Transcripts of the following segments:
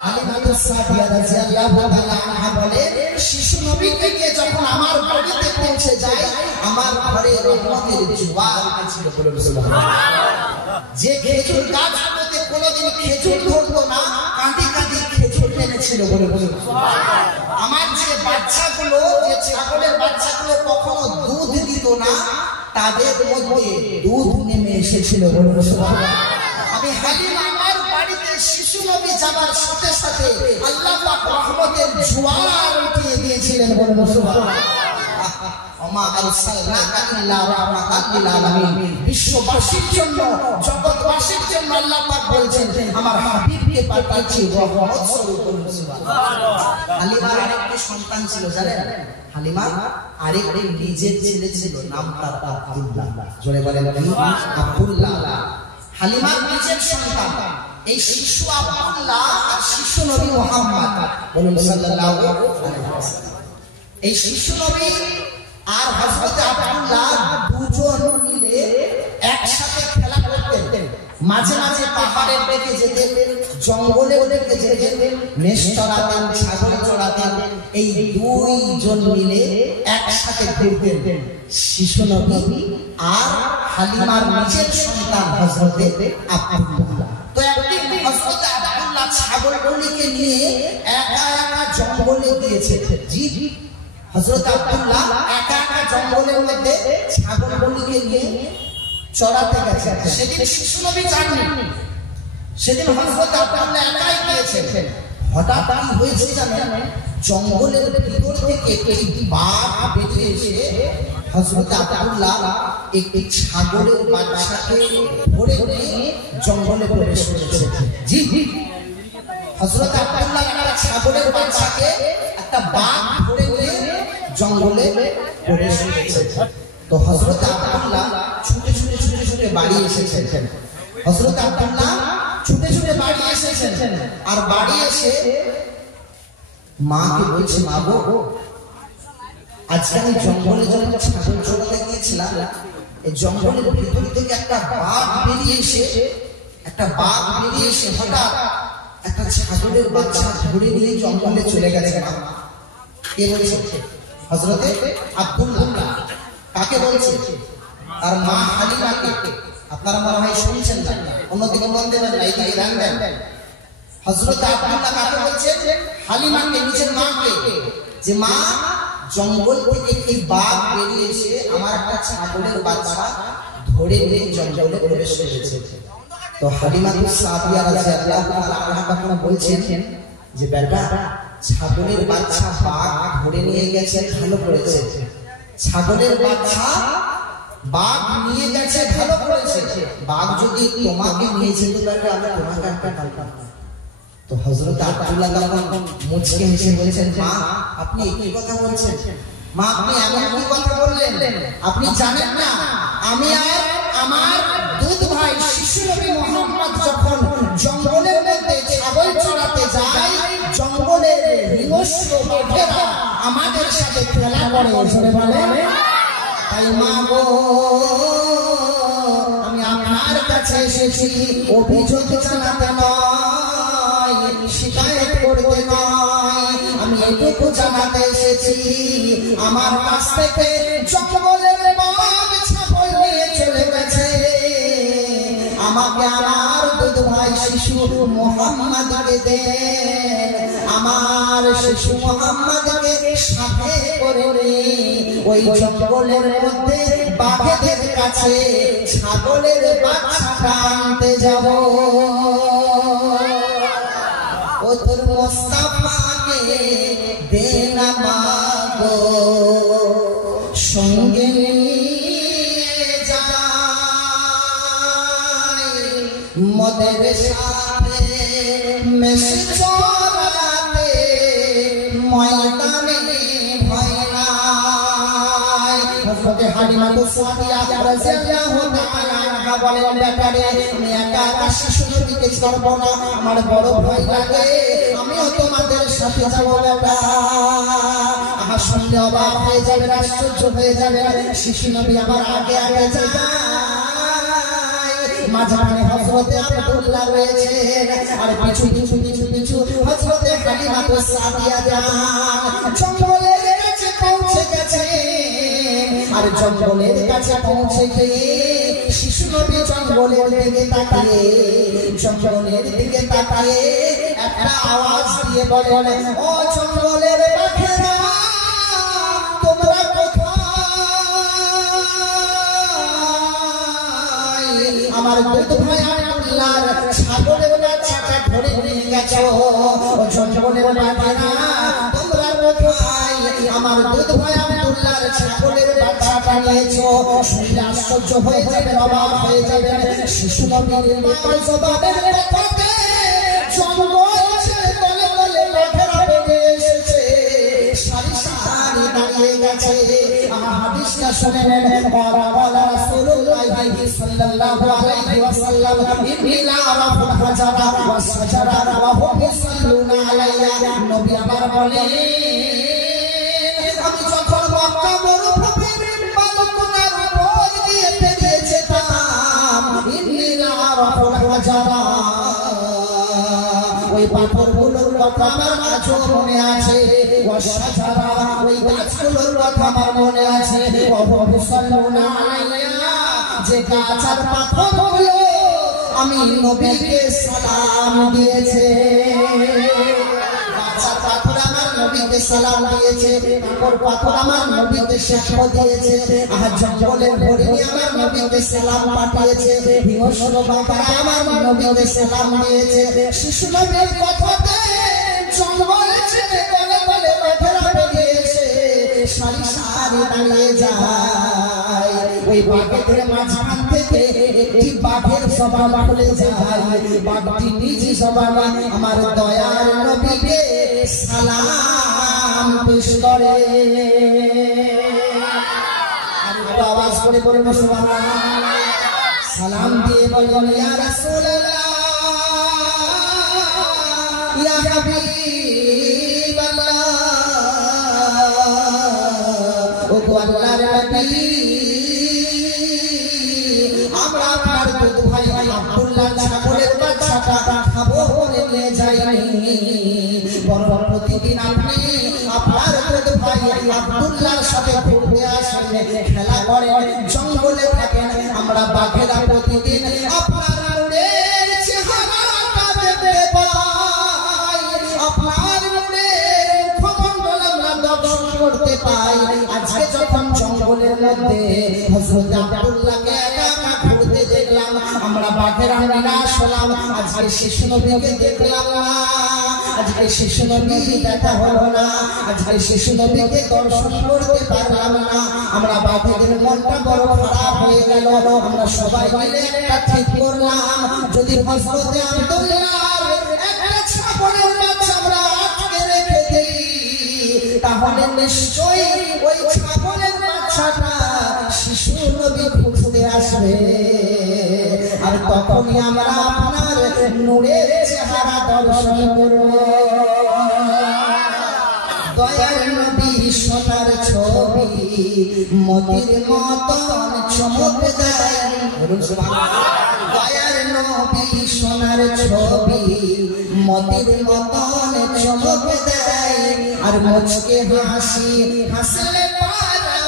হালিমাতুস সাদিয়া রাদিয়াল্লাহু তাআলা আনহা বলে, শিশু নবীকে নিয়ে যখন আমার বাড়িতে পৌঁছে যায়, আমার ঘরে রহমতের জোয়ার ছিল। বলুন সুবহানাল্লাহ। যে খেজুর গাছগুলোতে কোনোদিন খেজুর ধরতো না, কাঁদি কাঁদি খেজুর এনেছিল। বলুন সুবহানাল্লাহ। আমার যে বাচ্চাগুলো, যে ছাগলের বাচ্চাগুলো কখনো দুধ দিত না, তাদের মধ্যে দুধ নেমে এসেছিল। বলুন সুবহানাল্লাহ। আমি হালিমা আমার বাড়িতে শিশু নবী যাবার সাথে সাথে আল্লাহ পাক রহমতের জোয়ার উঠিয়ে দিয়েছিলেন। বলুন সুবহানাল্লাহ। ওমা আরসালনাকা ইল্লা রাহমাতাল লিল আলামিন। বিশ্ববাসীর জন্য, জগৎবাসীর জন্য আল্লাহ পাক বলছেন, আমার হাবিবকে পাঠিয়েছি রহমত স্বরূপ। বলুন সুবহানাল্লাহ। হালিমার আরেকটি সন্তান ছিল, জানেন? হালিমার আরেকটি নিজের ছেলে ছিল, নাম তার আব্দুল্লাহ। জোরে বলেন আব্দুল্লাহ। হালিমার নিজের সন্তান এই শিশু আব্দুল্লাহ আর শিশু নবী মুহাম্মদ। বলুন সাল্লাল্লাহু আলাইহি ওয়াসাল্লাম। এই শিশু নবী আর হযরত আব্দুল্লাহ দুজন মিলে একসাথে খেলা করতেন। মাঝে মাঝে পাহাড়ের দিকে যেতেন, জঙ্গলের দিকে যেতেন, মেষ চড়াতেন, ছাগল চড়াতেন। এই দুইজন মিলে একসাথে ঘুরতেন, শিশু নবী আর হালিমার নিজের সন্তান হযরত আব্দুল্লাহ। তো একদিন হযরত আব্দুল্লাহ ছাগলগুলিকে নিয়ে একা একা জঙ্গলে গিয়েছে। জি, হযরত আব্দুল্লাহ একা একা জঙ্গলের মধ্যে ছাগলগুলিকে নিয়ে চড়াতে গেছে। সেদিন শিশু নবী যাননি, সেদিন হযরত আব্দুল্লাহ একাই গিয়েছেন। হঠাৎ কি হয়েছে জানেন? জঙ্গলের ভিতর থেকে একটি বাঘ বেরিয়ে এসে হযরত আব্দুল্লাহ একটি ছাগলের বাচ্চাকে ধরে নিয়ে জঙ্গলে প্রবেশ করেছে। জি, হযরত আব্দুল্লাহ একটা ছাগলের বাচ্চাকে একটা বাঘ ধরে নিয়ে জঙ্গলে প্রবেশ করেছে। তো হযরত আব্দুল্লাহ ছুটে ছুটে ছুটে ছুটে বাড়ি এসেছেন। হযরত আব্দুল্লাহ ছুটে ছুটে বাড়ি এসেছেন। আর বাড়ি এসে মাকে বলছে, মা গো, আজকে আমি জঙ্গলে যখন ছাগল চড়াতে গিয়েছিলাম, এই জঙ্গলের ভিতর থেকে একটা বাঘ বেরিয়ে এসে হঠাৎ একটা ছাগলের বাচ্চা ধরে নিয়ে জঙ্গলে চলে গেছে। মা কে বলছে? হযরতে আব্দুল্লাহ। কাকে বলছে? তার মা হালিমাকে। আপনারা মনে হয় শুনছেন না, অন্যদিকে মন দেবেন না, এইদিকে ধ্যান দেন। হযরত আব্দুল্লাহ কাকে বলছে? হালিমাকে, নিজের মাকে। যে মা, জঙ্গল থেকে এই বাঘ বেরিয়ে এসে আমার একটা ছাগলের বাচ্চা ধরে নিয়ে জঙ্গলে প্রবেশ করেছে। তো হালিমাতুস সাদিয়া রাদিয়াল্লাহু তাআলা আনহা তখন বলছেন যে, বেটা, ছাগলের বাচ্চা বাঘ ধরে নিয়ে গেছে, ভালো করেছে। ছাগলের বাচ্চা বাঘ নিয়ে গেছে, ভালো করেছে। বাঘ যদি তোমাকে নিয়ে যেতে পারে, আমি তোমাকে একটা পাল্টাম। তো হযরত আব্দুল্লাহ তখন মুচকে হেসে বলেছেন, মা, আপনি কি কথা বলছেন? মা, আপনি এমন কি কথা বললেন? আপনি জানেন না, আমি আর আমার দুধ ভাই শিশু নবী মুহাম্মদ যখন জঙ্গলের মধ্যে ছাগল চড়াতে যায়, জঙ্গলের হিংস্র বাঘেরা আমাদের সাথে খেলা করে। বলে, তাই মা গো, আমি আপনার কাছে এসেছি অভিযোগ জানাতে নয়, শিকায়ত করতে নয়, আমি এটুকু জানাতে এসেছি, আমার কাছ থেকে জঙ্গলের বাঘ ছাগল নিয়ে চলে গেছে। আমাকে আমার দুধ ভাই শিশু মুহাম্মদকে দেন, আমার শিশু মুহাম্মদকে সাথে করে ওই জঙ্গলের মধ্যে বাঘেদের কাছে ছাগলের বাচ্চাটা আনতে যাব। ও তোর মুস্তাফাকে দে না মা গো, সঙ্গে মদের সাথে মেশে চড়াতে ময়দানে ভয় নাই। হযরত হালিমাতুস সাদিয়া রাদিয়াল্লাহু তাআলা আনহা বলেন, বেটারে, আমি একা একা শিশু নবীকে ছাড়ব না, আমার বড় ভয় লাগে, আমিও তোমাদের সাথে যাব। বেটা, আমার শুনলে অবাক হয়ে যাবে, আশ্চর্য হয়ে যাবে, শিশু নবী আমার আগে আগে যায়। মাঝখানে হযরতে আব্দুল্লাহ রয়েছেন আর পিছু পিছু পিছু পিছু হযরতে হালিমা তো সাদিয়া জান জঙ্গলের কাছে পৌঁছে গেছে আর জঙ্গলের কাছে পৌঁছে গিয়ে শিশু নবী জঙ্গলের দিকে তাকিয়ে একটা আওয়াজ দিয়ে বলে ও জঙ্গলের পাখিরা তোমরা কোথায় আমার দুধ ভাই আব্দুল্লাহর ছাগলের বাচ্চাটা ধরে নিয়ে গেছো ও জঙ্গলের পাখিরা তোমরা কোথায় আমার দুধ ভাই আব্দুল্লাহর ছাগলের বাচ্চাটা নিয়েছো শুনলে আশ্চর্য হয়ে যাবে অবাক হয়ে যাবে শিশু নবীর মায়ের জবানের কথাতে জঙ্গল ছেড়ে দলে দলে পাখিরা বেরিয়ে এসেছে সারি সারি দাঁড়িয়ে গেছে আমার হাদিসটা শুনে নেন ওয়ালা রাসূলুল্লাহ সাল্লাল্লাহু আলাইহি ওয়াসাল্লাম ইন্না রাফুল হাজারা ওয়া সাজারা ওয়া হুম ইসাল্লুনা আলাইয়া নবী আমার বলেন আমি যখন মক্কা মরুভূমির বালুকনার উপর দিয়ে পেরিয়ে যেতাম ইন্না রাফুল হাজারা ওই পাথরগুলোর কথা আমার আজও মনে আছে ওয়া সাজারা ওই গাছগুলোর কথা আমার মনে আছে ওয়া হুম ইসাল্লুনা আলাইয়া যে গাছ আর পাথরগুলো আমি নবীকে সালাম দিয়েছে নবীকে সালাম দিয়েছে পাথর আমার নবীকে সাক্ষ্য দিয়েছে আর জঙ্গলের হরিণী আমার নবীকে সালাম পাঠিয়েছে হিংস্র বাঘা আমার নবীকে সালাম দিয়েছে শিশু নবীর কথাতে জঙ্গলে ছেড়ে দলে দলে বাঘেরা বেরিয়ে এসে সারি সারি দাঁড়িয়ে যায় ওই বাঘের মাঝখান থেকে একটি বাঘের স্বভাব খুলে যায় বাঘটি নিজে স্বভাব আমার দয়ার নবীকে সালাম পেশ করে আর আওয়াজ করে বলে সুবহানাল্লাহ সালাম দিয়ে বলেন ইয়া রাসূলুল্লাহ ইয়া হাবিবাল্লাহ ও আল্লাহর নবী আমরা আপনার দুধ ভাই আব্দুল্লাহ ছাগলের বাচ্চাটা খাবো বলে নিয়ে যাইনি বরং প্রতিদিন আপনি আপনার দুধ ভাই আব্দুল্লাহর সাথে ঘুরতে আসেন খেলা করেন জঙ্গলে থাকেন আমরা বাঘেরা প্রতিদিন আপনার নূরের চেহারাটা দেখতে পাই আপনার নূরের মুখমণ্ডল আমরা দর্শন করতে পাই আজকে যখন জঙ্গলের মধ্যে হযরত আব্দুল্লাহকে একা ঘুরতে দেখলাম আমরা বাঘেরা নিরাশ হলাম আজকে শিশু নবীকে দেখলাম না আজকে শিশু নবী দেখা হলো না আজকে শিশু নবীকে দর্শন করতে পারলাম না আমরা বাঘেদের মনটা বড় খারাপ হয়ে গেল আমরা সবাই মিলে একটা ঠিক করলাম যদি হযরতে আব্দুল্লাহর একটা ছাগলের বাচ্চা আমরা আটকে রেখে দেই তাহলে নিশ্চয়ই ওই ছাগলের বাচ্চাটা শিশু নবী খুঁজতে আসবে আর তখনই আমরা আপনার নূরের চেহারা দর্শন করব দয়ার নবী সোনার ছবি মতির মতন চমক দেয় দয়ার নবী সোনার ছবি মতির মতন চমক দেয় আর মুচকে হাসি হাসলে পারা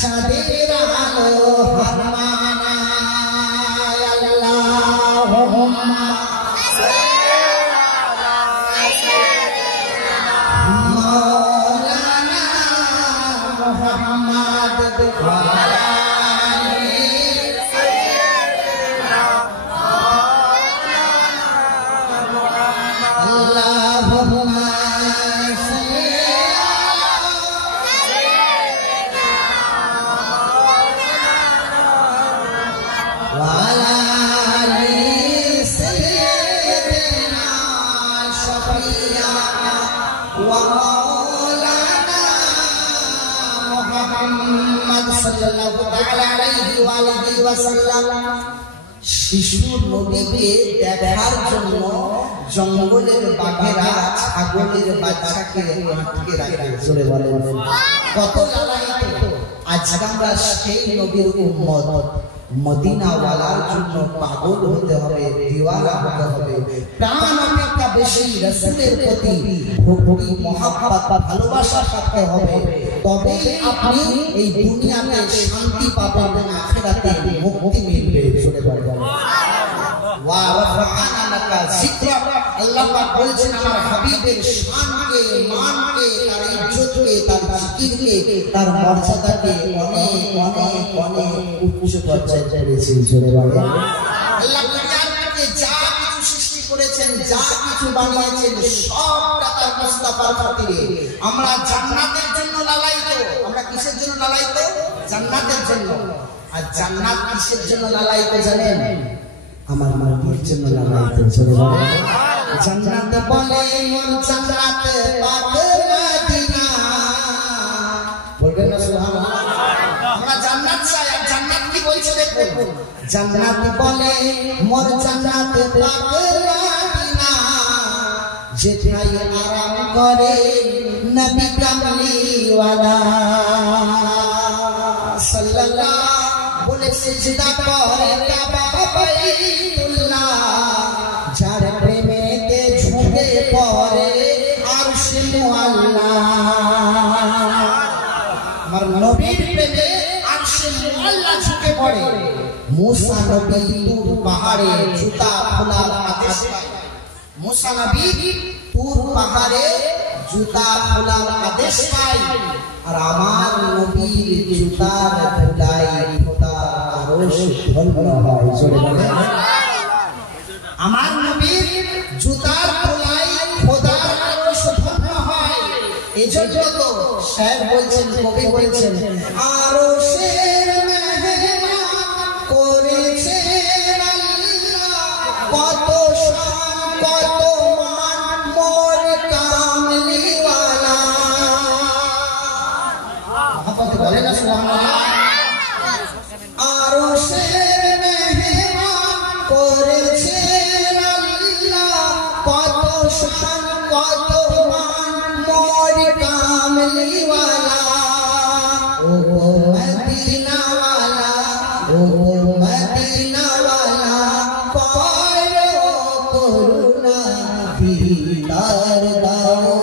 চাঁদের আলো হারমানায় আল্লাহুম্মা মাওলানা মুহাম্মদ ওয়া আলি সাইয়্যিদিনা মাওলানা মুহাম্মদ আল্লাহুম্মা শিশু নবীকে দেখার জন্য জঙ্গলের বাঘেরা ছাগলের বাচ্চাকে আটকে রাখে জোরে বলেন কত লালায়িত আজ আমরা সেই নবীর উম্মত মদিনাওয়ালার জন্য পাগল হতে হবে, দিওয়ানা হতে হবে, প্রাণ অপেক্ষা বেশি রাসূলের প্রতি ভক্তি মহব্বত ভালোবাসা থাকতে হবে। তবে আপনি এই দুনিয়াতে শান্তি পাবেন, আখিরাতে মুক্তি মিলবে। চলে যাবেন ওয়া রাফা'না লাকা যিকরাক। আল্লাহ পাক বলেছেন আমার হাবিবের শানকে, মানকে, তার ইজ্জতকে, তার জিকিরকে, তার মর্যাদাকে অনেক অনেক অনেক উচ্চ পর্যায়ে করেছেন। চলে যাবেন আল্লাহ দুনিয়াতে যা কিছু সৃষ্টি করেছেন, যা কিছু বানিয়েছেন, সবটা তার মুস্তাফার খাতিরে। আমরা জান্নাতের জন্য লালায়িত। আমরা কিসের জন্য লালায়িত? জান্নাতের জন্য। আর জান্নাত কিসের জন্য লালায়িত জানেন? আমার নবীর জন্য লালায়িত। চলে যাবেন জান্নাত বলে মোর জান্নাত পাক মদিনা। বলবেন না সুবহানাল্লাহ? আমরা জান্নাত চাই। আর জান্নাত কি বলছে দেখুন, জান্নাত বলে মোর জান্নাত পাক মদিনা, যেথায় আরাম করে নবী কামলিওয়ালা সাল্লাল্লাহু বলে সিজদা করে কাবা বাইতুল্লাহ, যার প্রেমেতে ঝুঁকে পড়ে আরশে মুআল্লা। আমার নবীর প্রেমে আরশে মুআল্লা ঝুঁকে পড়ে। মুসা নবী তুর পাহাড়ে জুতা খোলার আদেশ পায়। মুসা নবী তুর পাহাড়ে জুতা খোলার আদেশ পায়। আর আমার নবীর জুতার খোদাই খোদার আরশ ধন্য হয়। চলে যাবেন আমার নবীর জুতার খোদাই খোদার আরশ ধন্য হয়। এজন্য তো শায়ের বলছেন, কবি বলছেন, আরশের মেহমান করেছেন আল্লাহ, কত শান কত মান মোর কামলিওয়ালা। বলে না সুবহানাল্লাহ? আরশের মেহমান করেছেন আল্লাহ, কত শান কত মান মোর কামলিওয়ালা। ও মদিনাওয়ালা, ও মদিনাওয়ালা, করো করুণা দিদার দাও